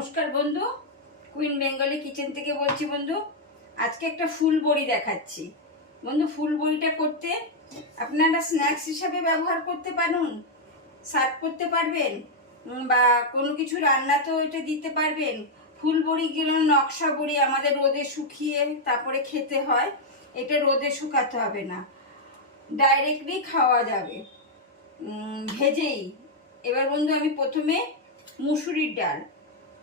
নমস্কার বন্ধু, queen Bengali kitchen থেকে বলছি বন্ধু। আজকে একটা ফুল বড়ি দেখাচ্ছি বন্ধু। ফুল বড়িটা করতে আপনারা স্ন্যাক্স হিসাবে ব্যবহার করতে পারেন, সার্ভ করতে পারবেন, বা কোনো কিছু রান্নাতেও এটা দিতে পারবেন। ফুল বড়িগুলো নকশা বড়ি আমাদের রোদে শুকিয়ে তারপরে খেতে হয়। এটা রোদে শুকাতে হবে না, ডাইরেক্টলি খাওয়া যাবে ভেজেই। এবার বন্ধু আমি প্রথমে মুসুরির ডাল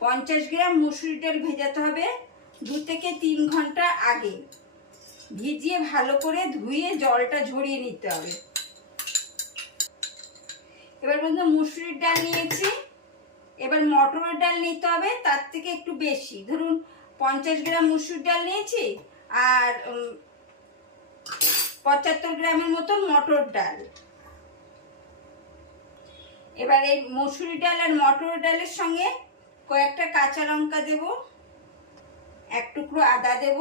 50 গ্রাম মুসুরির ডাল ভেজাতে হবে 2 থেকে 3 ঘন্টা আগে। ভিজিয়ে ভালো করে ধুয়ে জলটা ঝরিয়ে নিতে হবে। এবার বন্ধু মুসুরির ডাল নিয়েছি, এবার মটরের ডাল নিতে হবে তার থেকে একটু বেশি। ধরুন 50 গ্রাম মুসুরির ডাল নিয়েছি আর 75 গ্রামের মতন মটর ডাল। এবার এই মসুরি ডাল আর মটর ডালের সঙ্গে কয়েকটা কাঁচা লঙ্কা দেব, এক টুকরো আদা দেব,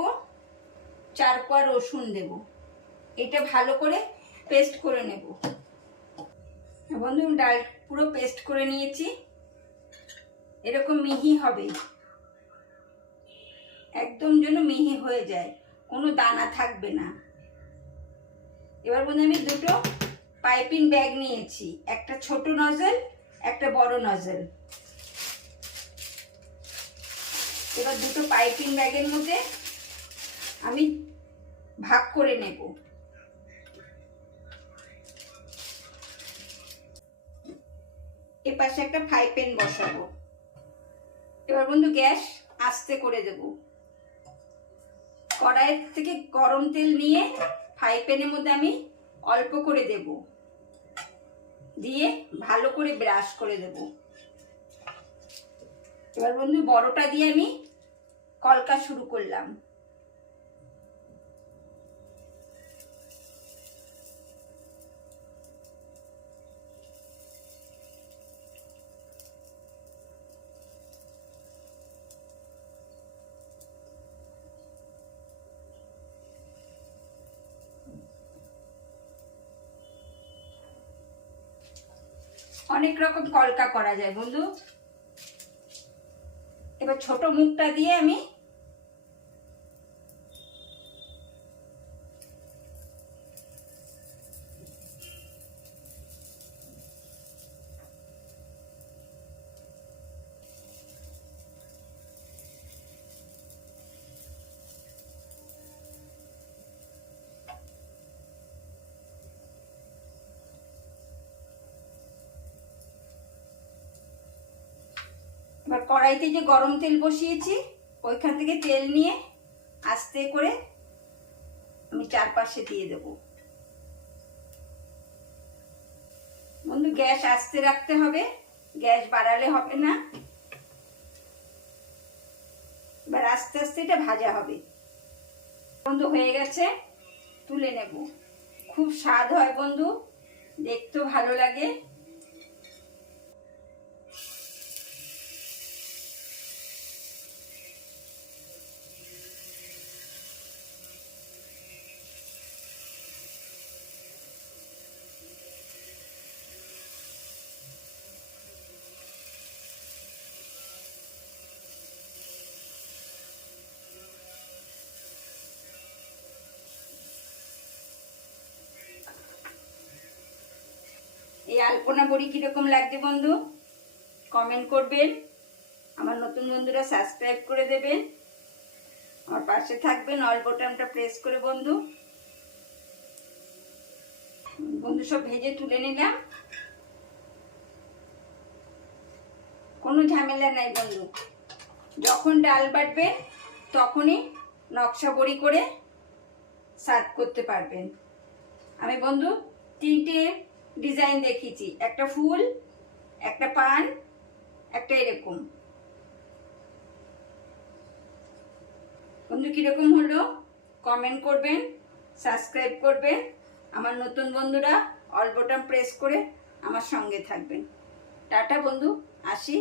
4 কোয়া রসুন দেব। এটা ভালো করে পেস্ট করে নেব বন্ধু। ডাল পুরো পেস্ট করে নিয়েছি, এরকম মিহি হবে, একদম যেন মিহি হয়ে যায়, কোনো দানা থাকবে না। এবার বন্ধু আমি দুটো পাইপিং ব্যাগ নিয়েছি, একটা ছোট নজল, একটা বড় নজল। এবার দুটো পাইপিং ব্যাগের মধ্যে আমি ভাগ করে নেব। এর পাশে একটা ফ্রাই প্যান বসাবো। এবার বন্ধু গ্যাস আস্তে করে দেব। কড়াইয়ের থেকে গরম তেল নিয়ে ফ্রাই প্যানের মধ্যে আমি অল্প করে দেব, দিয়ে ভালো করে ব্রাশ করে দেব। এবার বন্ধু বড়টা দিয়ে আমি কলকা শুরু করলাম। অনেক রকম কলকা করা যায় বন্ধু। এবার ছোট মুখটা দিয়ে আমি এবার কড়াইতে যে গরম তেল বসিয়েছি ওইখান থেকে তেল নিয়ে আস্তে করে আমি চারপাশে দিয়ে দেব বন্ধু। গ্যাস আস্তে রাখতে হবে, গ্যাস বাড়ালে হবে না। এবার আস্তে আস্তে এটা ভাজা হবে বন্ধু। হয়ে গেছে, তুলে নেব। খুব স্বাদ হয় বন্ধু, দেখতেও ভালো লাগে। এই আলপনা বড়ি কিরকম লাগছে বন্ধু কমেন্ট করবেন। আমার নতুন বন্ধুরা সাবস্ক্রাইব করে দেবেন, আমার পাশে থাকবেন, অল বোতামটা প্রেস করে বন্ধু। বন্ধু সব ভেজে তুলে নিলাম, কোনো ঝামেলা নাই বন্ধু। যখন ডাল বাটবেন তখনই নকশা বড়ি করে সার্ভ করতে পারবেন। আমি বন্ধু 3টে ডিজাইন দেখিয়েছি, একটা ফুল, একটা পান, একটা এরকম। বন্ধু কিরকম হলো কমেন্ট করবেন, সাবস্ক্রাইব করবেন। আমার নতুন বন্ধুরা অল বোতাম প্রেস করে আমার সঙ্গে থাকবেন। টাটা বন্ধু, আসি।